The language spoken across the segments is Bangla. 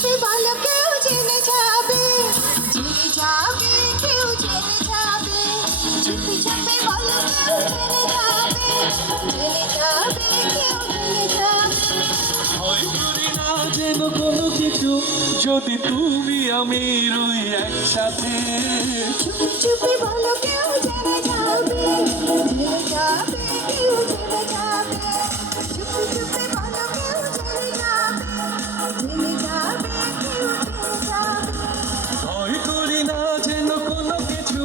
চুপি বলো কেউ জেনে যাবে, জেনে যাবে, কেউ জেনে যাবে। চুপি চুপি বলো কেউ জেনে যাবে, জেনে যাবে, কেউ জেনে যাবে। ভয় করি না যেন কোনো কিছু, যদি তুমি আমি রই একসাথে। চুপি চুপি বলো কেউ জেনে যাবে, জেনে যাবে, কেউ জেনে যাবে। চুপি চুপি বলো কেউ জেনে যাবে, জেনে যাবে, কেউ জেনে যাবে। ভয় করি না যেন কোনো কিছু,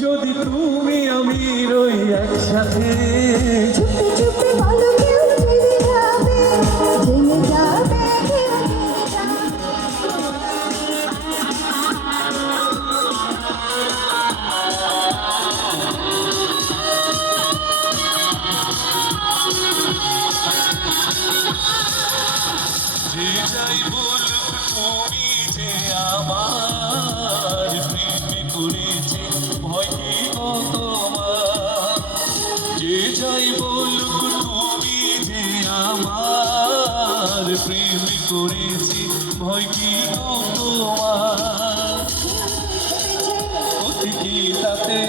যদি তুমি আমি রই একসাথে। চুপি চুপি বলো কেউ জেনে যাবে, জেনে যাবে, কেউ জেনে যাবে। যে যাই বলুক তুমি যে আমার প্রেমে করেছে ভয় কি গো তোমার। যে যাই বলুক তুমি যে আমার প্রেমে করেছে ভয় কি গো তোমার। অতি কি তাতে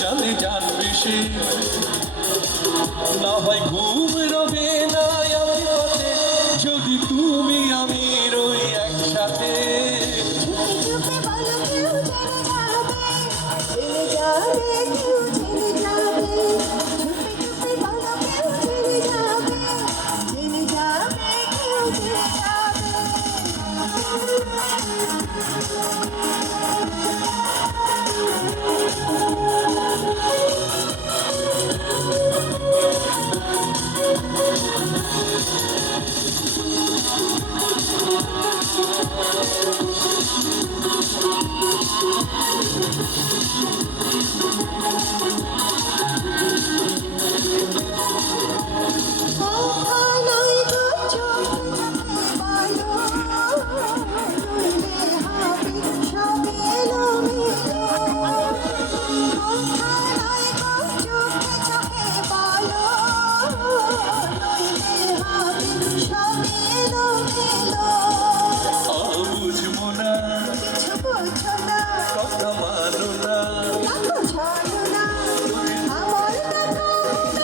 জানে জানবে সে, না হয় ঘুম রবে না আমি পথে, যদি তুমি আমি রই একসাথে। চুপি চুপি বলো কেউ জেনে যাবে, জেনে যাবে, কেউ জেনে যাবে। চুপি চুপি বলো কেউ জেনে যাবে, জেনে যাবে, কেউ জেনে যাবে। কখনোই তো চোখে চোখে বলো, নইলে হবে সব এলোমেলো। কখনোই তো চোখে চোখে বলো, নইলে হবে সব এলোমেলো। বুঝবো না কিছু বোঝো না, কথা মানো না, রাখো ছলনা, আমার কথা মনে কালে রাতে।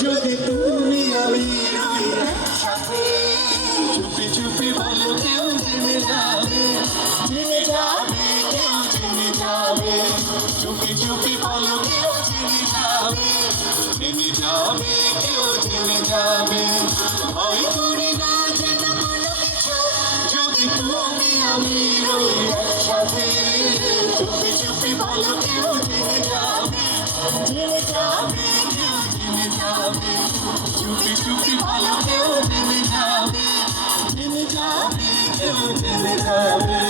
যদি তুমি আমি রই একসাথে। চুপি চুপি বলো কেউ জেনে যাবে, জেনে যাবে, কেউ জেনে যাবে। চুপি চুপি বলো কেউ জেনে যাবে, জেনে যাবে, কেউ জেনে যাবে। ভয় করি না যেন কোনো কিছু, যদি তুমি আমি রই একসাথে। চুপি চুপি বলো কেউ জেনে যাবে, জেনে যাবে, কেউ জেনে যাবে। চুপি চুপি বলো কেউ জেনে যাবে, জেনে যাবে, কেউ জেনে যাবে।